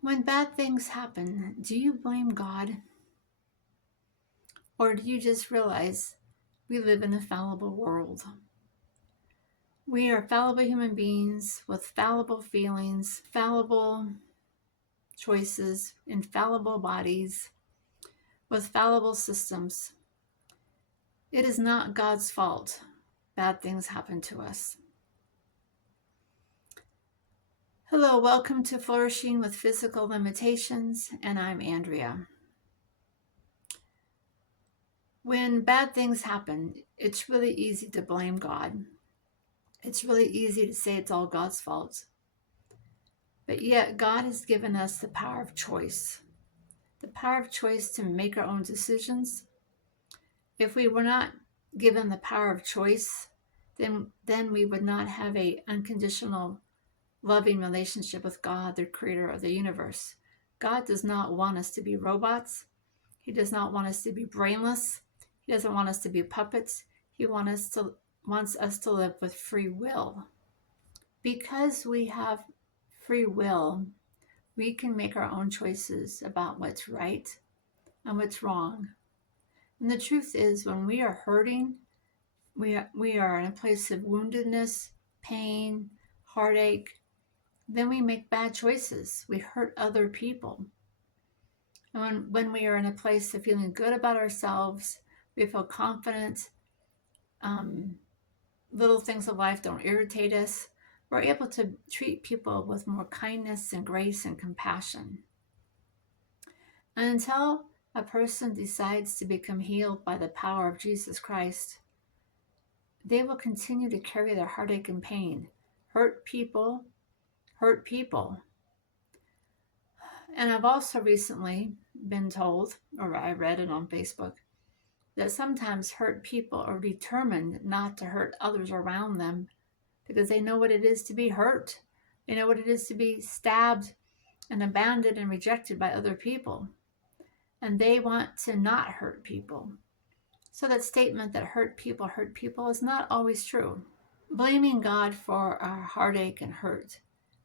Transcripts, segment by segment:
When bad things happen, do you blame God? Or do you just realize we live in a fallible world? We are fallible human beings with fallible feelings, fallible choices, infallible bodies, with fallible systems. It is not God's fault bad things happen to us. Hello, welcome to Flourishing with Physical Limitations, and I'm Andrea. When bad things happen, it's really easy to blame God. It's really easy to say it's all God's fault. But yet, God has given us the power of choice, the power of choice to make our own decisions. If we were not given the power of choice, then we would not have an unconditional, loving relationship with God, the creator of the universe. God does not want us to be robots. He does not want us to be brainless. He doesn't want us to be puppets. He wants us to live with free will. Because we have free will, we can make our own choices about what's right and what's wrong. And the truth is, when we are hurting, we are in a place of woundedness, pain, heartache, then we make bad choices. We hurt other people. And when we are in a place of feeling good about ourselves, we feel confident, little things of life don't irritate us, we're able to treat people with more kindness and grace and compassion. And until a person decides to become healed by the power of Jesus Christ, they will continue to carry their heartache and pain. Hurt people hurt people. And I've also recently been told, or I read it on Facebook, that sometimes hurt people are determined not to hurt others around them because they know what it is to be hurt. They know what it is to be stabbed and abandoned and rejected by other people. And they want to not hurt people. So that statement that hurt people is not always true. Blaming God for our heartache and hurt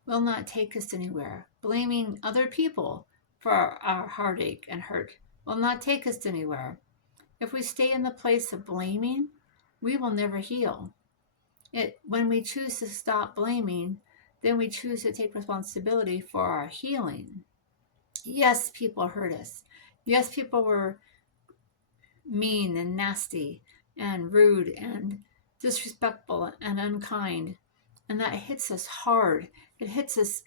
will not take us anywhere. Blaming other people for our heartache and hurt will not take us anywhere. If we stay in the place of blaming, we will never heal. When we choose to stop blaming, then we choose to take responsibility for our healing. Yes, people hurt us. Yes, people were mean and nasty and rude and disrespectful and unkind. And that hits us hard. It hits us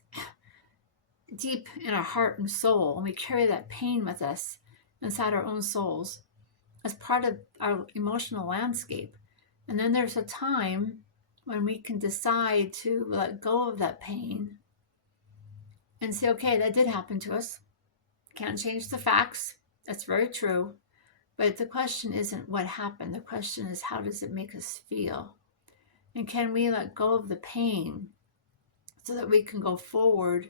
deep in our heart and soul. And we carry that pain with us inside our own souls as part of our emotional landscape. And then there's a time when we can decide to let go of that pain and say, okay, that did happen to us. Can't change the facts. That's very true. But the question isn't what happened. The question is, how does it make us feel? And can we let go of the pain so that we can go forward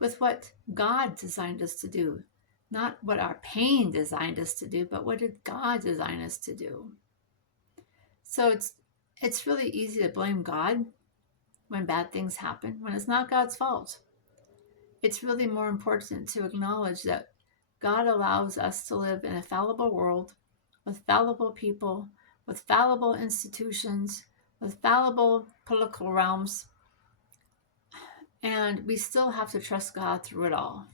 with what God designed us to do? Not what our pain designed us to do, but what did God design us to do? So it's really easy to blame God when bad things happen, when it's not God's fault. It's really more important to acknowledge that God allows us to live in a fallible world with fallible people, with fallible institutions, with fallible political realms, and we still have to trust God through it all.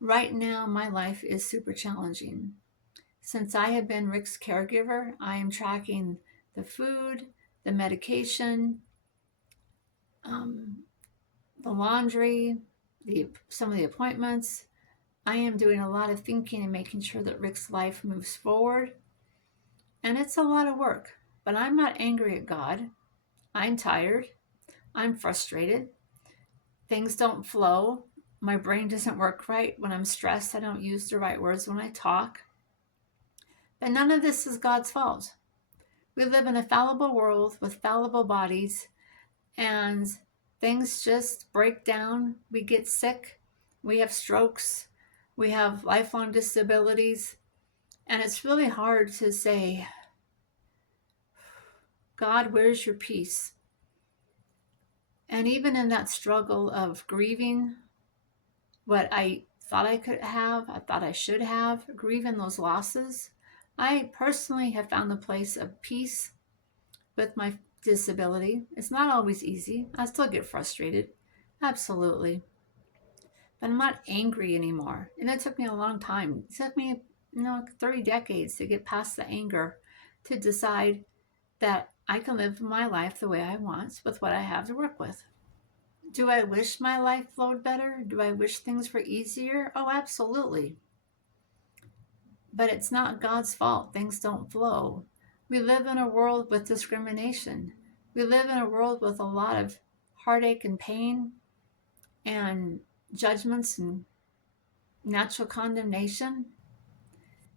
Right now, my life is super challenging. Since I have been Rick's caregiver, I am tracking the food, the medication, the laundry, some of the appointments. I am doing a lot of thinking and making sure that Rick's life moves forward. And it's a lot of work, but I'm not angry at God. I'm tired. I'm frustrated. Things don't flow. My brain doesn't work right. When I'm stressed, I don't use the right words when I talk. But none of this is God's fault. We live in a fallible world with fallible bodies, and things just break down. We get sick. We have strokes. We have lifelong disabilities. And it's really hard to say, God, where's your peace? And even in that struggle of grieving, what I thought I could have, I thought I should have, grieving those losses. I personally have found a place of peace with my disability. It's not always easy. I still get frustrated. Absolutely. But I'm not angry anymore. And it took me a long time. It took me, 30 decades to get past the anger, to decide that I can live my life the way I want with what I have to work with. Do I wish my life flowed better? Do I wish things were easier? Oh, absolutely. But it's not God's fault things don't flow. We live in a world with discrimination. We live in a world with a lot of heartache and pain and judgments and natural condemnation.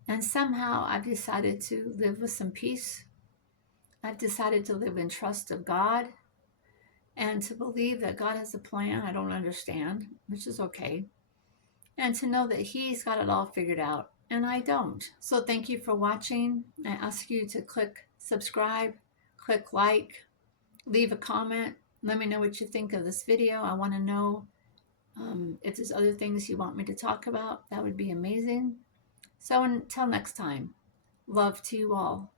And somehow I've decided to live with some peace. I've decided to live in trust of God and to believe that God has a plan I don't understand, which is okay, and to know that He's got it all figured out and I don't. So thank you for watching. I ask you to click subscribe, click like, leave a comment. Let me know what you think of this video. I want to know if there's other things you want me to talk about. That would be amazing. So until next time, love to you all.